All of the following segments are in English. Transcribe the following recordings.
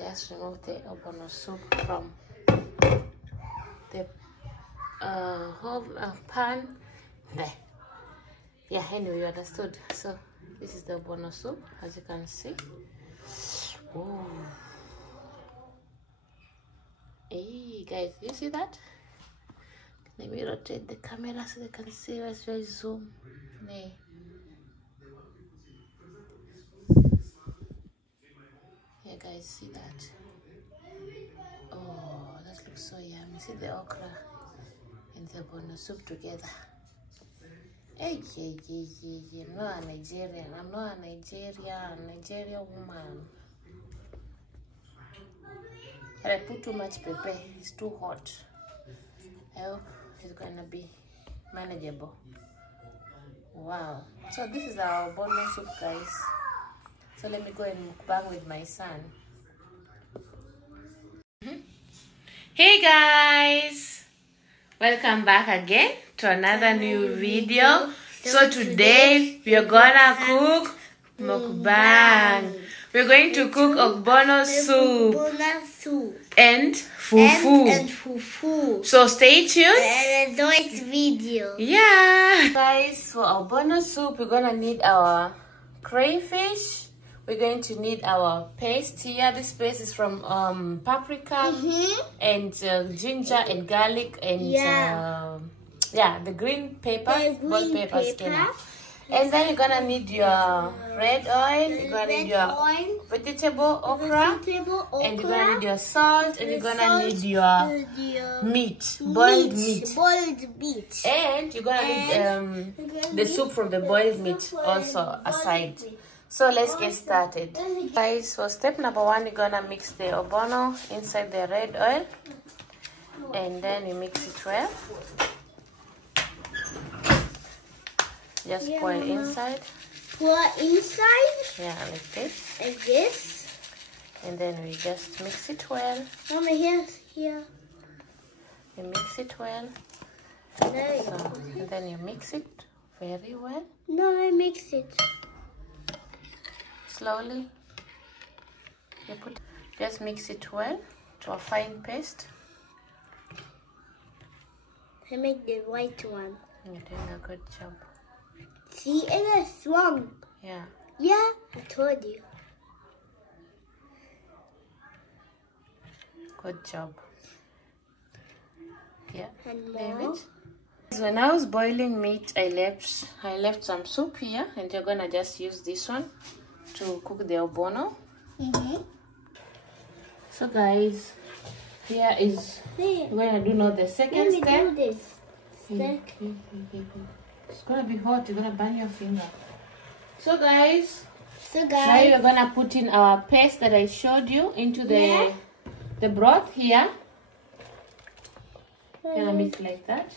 just remove the ogbono soup from the whole pan there. Yeah, anyway, you understood. So this is the ogbono soup, as you can see. Oh, hey guys, you see that? Let me rotate the camera so they can see. Let's try zoom. Hey. Yeah, guys, see that? Oh, that looks so yummy. See the okra and the ogbono soup together. Hey, yeah. I'm not a Nigerian. I'm not a Nigerian woman. But I put too much pepper. It's too hot. I hope it's gonna be manageable. Wow. So this is our ogbono soup, guys. So let me go and mukbang with my son. Hey guys, welcome back again to another new video. So today we are gonna cook mukbang. We're going to cook ogbono soup and fufu. So stay tuned and enjoy this video. Yeah, guys, for our ogbono soup we're gonna need our crayfish. We're going to need our paste here. This paste is from paprika and ginger and garlic and the green pepper, bell pepper skin. And then you're gonna need your red oil. You're gonna need your vegetable okra, and you're gonna need your salt, and you're gonna need your meat, boiled meat. And you're gonna need the soup from the boiled meat also aside. So let's get started, guys. So step number one, you're gonna mix the ogbono inside the red oil, and then you mix it well. Just pour it inside. Pour inside? Yeah, like this. Like this. And then we just mix it well. Mama, here. You mix it well. And then you mix it very well. No, I mix it. Slowly. Just mix it well to a fine paste. I make the white one. You're doing a good job. See, it is strong. Yeah. Yeah, I told you. Good job. Yeah. And more. So when I was boiling meat, I left some soup here, and you're gonna just use this one to cook the ogbono. So guys, here is we're gonna do now the second step. Let me do this. It's gonna be hot. You're gonna burn your finger. So guys, now we're gonna put in our paste that I showed you into the broth here. Gonna mix like that.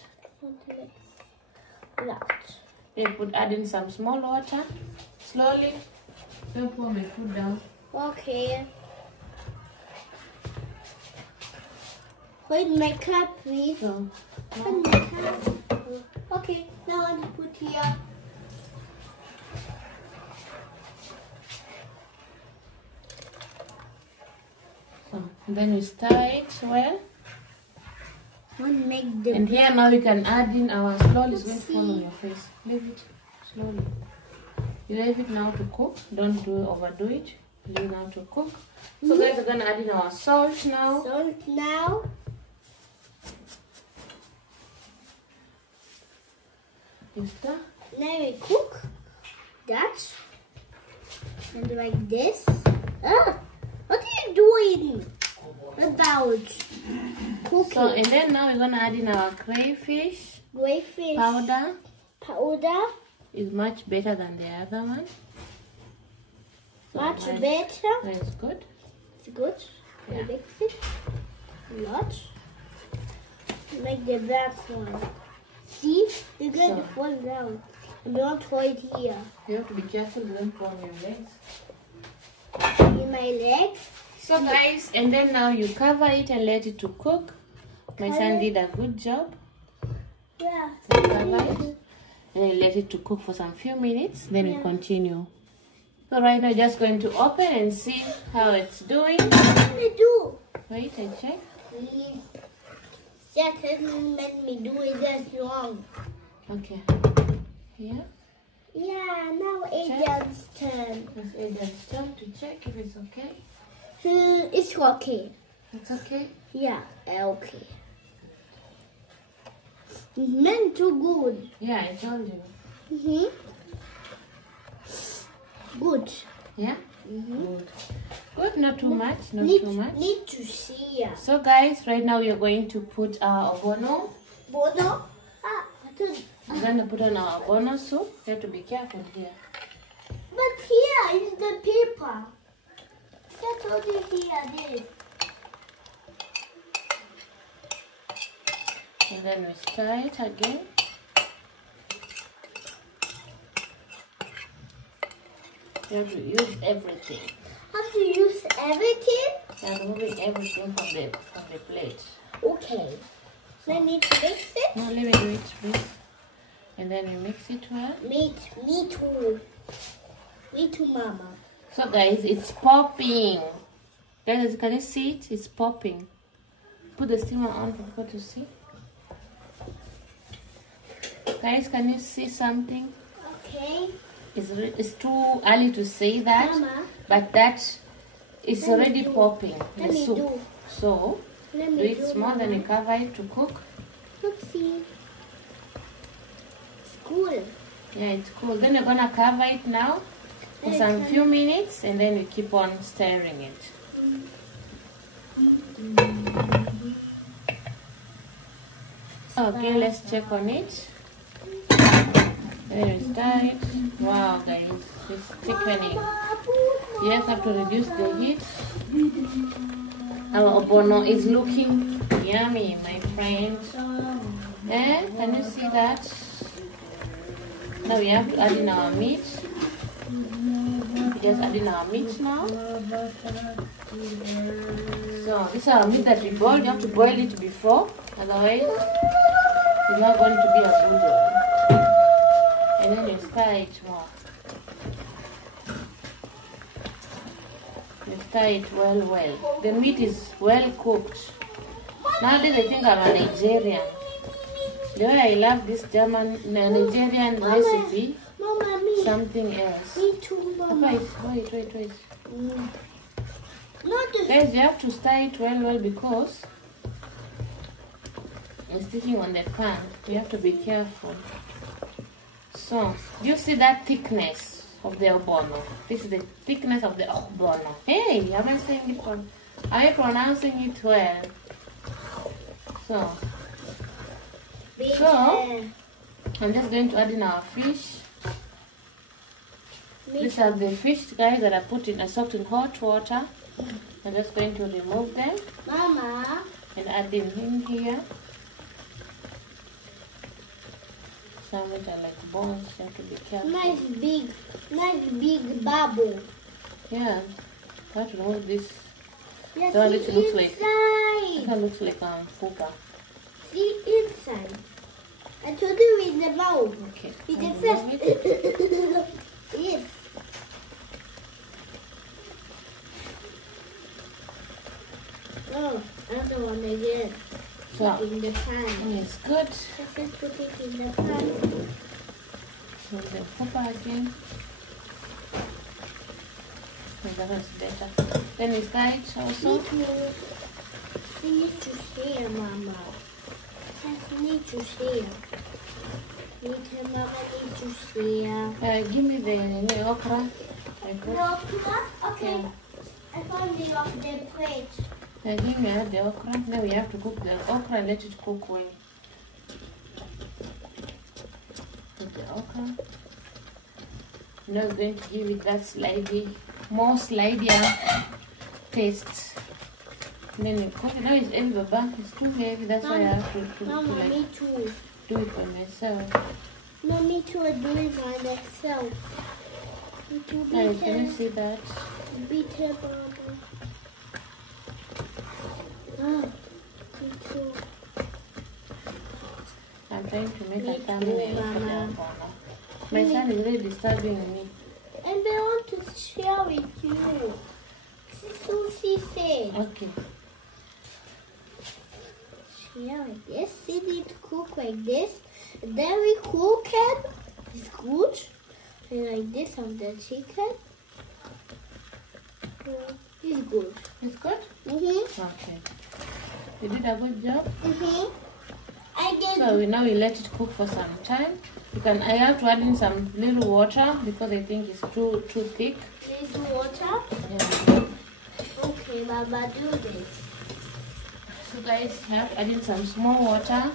Then add in some small water. Slowly. Don't pour my food down. Okay. Hold my cup, please. So, Hold my cup. Okay, now I put here. So, and then we stir it well. And here now we can add in our slowly. It's going to fall on your face. Leave it slowly. You leave it now to cook. Don't overdo it. Leave it now to cook. So guys, we're gonna add in our salt now. Salt now. Now we cook that and like this. Ah, what are you doing? About cooking. So and then now we're gonna add in our crayfish. Powder. Powder is much better than the other one. So much better. That's good. It's good. Yeah. I mix it a lot. Make the best one. See, you're going to fall down. And don't hold it here. You have to be careful, don't fall on your legs. In my legs. So guys, and then now you cover it and let it to cook. My son did a good job. Yeah. So cover it and then let it to cook for some few minutes. Then we continue. So right now, just going to open and see how it's doing. Wait, I check. That hasn't let me do it that long. Okay. Here. Yeah, now Adrian's turn. It's Adrian's turn to check if it's okay. It's okay. It's okay? Yeah, okay. It's meant too good. Yeah, I told you. Good. Yeah? Good. Good, not too much, not too much. Need to see ya. So guys, right now we are going to put our ogbono. Bono? I thought... We're going to put on our ogbono soup. You have to be careful here. But here is the paper. I told you here, this. And then we stir it again. You have to use everything. Have to use everything? And removing everything from the plate. Okay. So I need to mix it? No, leave it, wait, please. And then we mix it well. Me too. Me too, Mama. So guys, it's popping. Guys, can you see it? It's popping. Put the steamer on for people to see. Guys, can you see something? Okay. It's too early to say that, Mama, but that is already popping, Let the me soup. do. So, Let do me it do, small, then Mama. you cover it to cook. Oopsie. It's cool. Yeah, it's cool. Then you're gonna cover it now for Then some few minutes, and then you keep on stirring it. Okay, let's check on it. Then you stir it. Wow, guys, it's thickening. You just have to reduce the heat. Our ogbono is looking yummy, my friend. Can you see that? Now we have to add in our meat. We just add in our meat now. So this is our meat that we boiled. You have to boil it before, otherwise it's not going to be a good one. And then you stir it more. You stir it well. The meat is well cooked. Nowadays I think I'm a Nigerian. The way I love this Nigerian recipe, Mama, me. something else. Me too, Mama. Wait. Not the... Guys, you have to stir it well because it's sticking on the pan. You have to be careful. So, you see that thickness of the ogbono? This is the thickness of the ogbono. Hey, am I saying it wrong? Are you pronouncing it well? So, I'm just going to add in our fish. These are the fish, guys, that I put in, I soaked in hot water. I'm just going to remove them. Mama. And add them in here. Some of them are like bones, you have to be careful. Nice big bubble. Yeah, I have to remove this. Yeah, The one see which looks like, inside. this one looks like fupa. See inside. I told you in the mouth. Okay. In the I'll first. remove it. Yes. Oh, another one again. So, In the pan. it's good. Just put it in the pan. Remove the fupa again. And that one's better. Then we stir it also. Need to share, Mama. Just need to share. Mama need to share. Give me the okra. Okra? Okay. Yeah. I found it off the plate. Give me the okra. Now we have to cook the okra and let it cook well. Put the okra. Now we're going to give it that more slidier taste. And then you cook it. Now it's heavy, Baba. It's too heavy. That's why I have to Mama, like, me too. do it by myself. No, me too. I do it by myself. Me too. Guys, can you see that? Bitter, Mama. Ah, me too. I'm trying to make Me a thumbnail too, for the Mama. ogbono. My son is really disturbing me. And I want to share with you. So she said. Okay. Yeah, like this. See, need to cook like this. And then we cook it. It's good. And like this on the chicken. It's good. It's good? Okay. You did a good job? I did. So now we let it cook for some time. I have to add in some little water because I think it's too thick. Little water? Yeah. Okay, Mama, do this. So guys, have to add in some small water.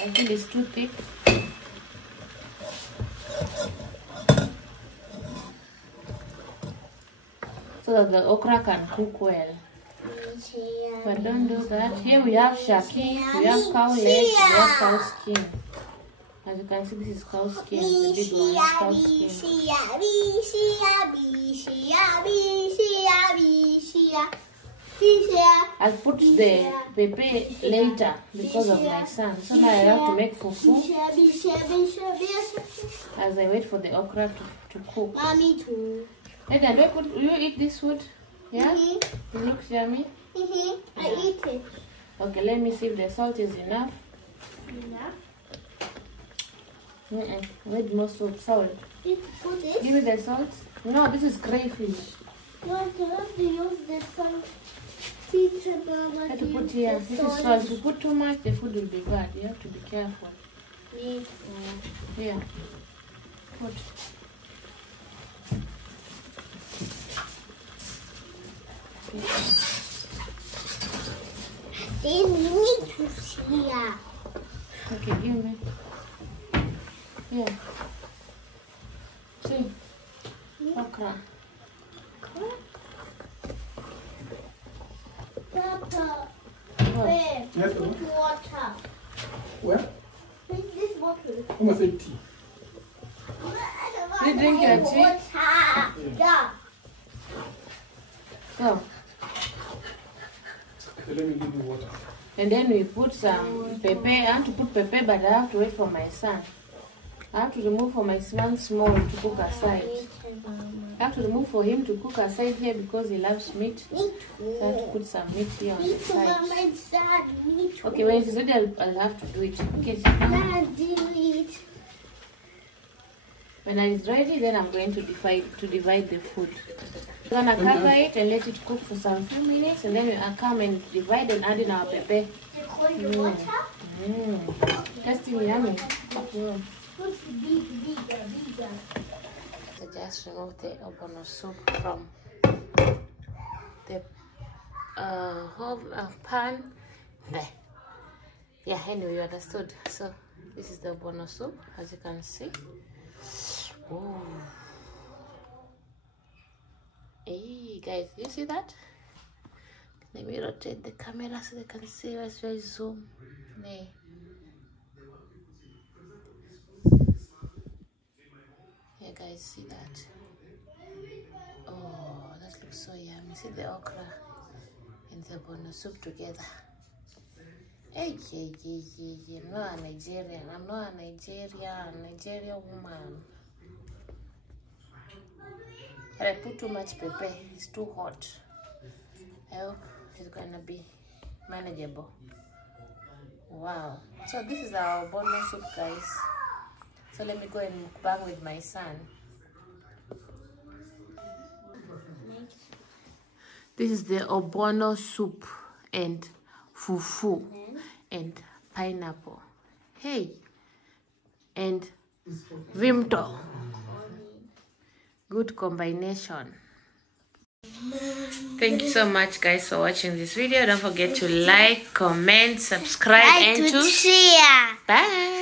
I think it's too thick. So that the okra can cook well. But don't do that. Here we have shaki, we have cow legs, we have cow skin. As you can see, this is cow skin. The big one is cow skin. I'll put the pepe later because of my son. So now I have to make fufu as I wait for the okra to cook. Mommy too. Hey, then will you eat this food? Yeah? It looks yummy? I eat it. Okay, let me see if the salt is enough. Need more salt. Put this? Give me the salt. No, this is crayfish. No, I cannot use the salt. Have to put here. This is salt. If you put too much, the food will be bad. You have to be careful. Here. Put. Then we need to see. Okay, give me. Yeah. See. Okra. Papa, Yes, put water. Where? Drink this water. Almost empty. You drink your tea? Yeah. So. Okay, let me give you water. And then we put some pepper. I want to put pepper, but I have to wait for my son. I have to remove for my son small to cook aside. I have to remove for him to cook aside here because he loves meat. So I have to put some meat here on the side. Okay, when it's ready, I'll have to do it. Okay, when it's ready, then I'm going to divide the food. I'm gonna cover it and let it cook for some few minutes, and then we'll come and divide and add in our pepper. Tasting yummy. So just remove the ogbono soup from the whole pan. There. Yeah, anyway, you understood. So this is the ogbono soup, as you can see. Ooh. Hey guys, you see that? Let me rotate the camera so they can see as I zoom. Hey. Yeah guys, see that? Oh, that looks so yummy. See the okra and the ogbono soup together. Hey, I'm not a Nigerian. I'm not a Nigerian woman. But I put too much pepper. It's too hot. I hope it's gonna be manageable. Wow. So this is our ogbono soup, guys. So let me go and mukbang with my son. This is the ogbono soup and fufu and pineapple. Hey, and vimto. Good combination. Thank you so much guys for watching this video. Don't forget to like, comment, subscribe, and to share. Bye.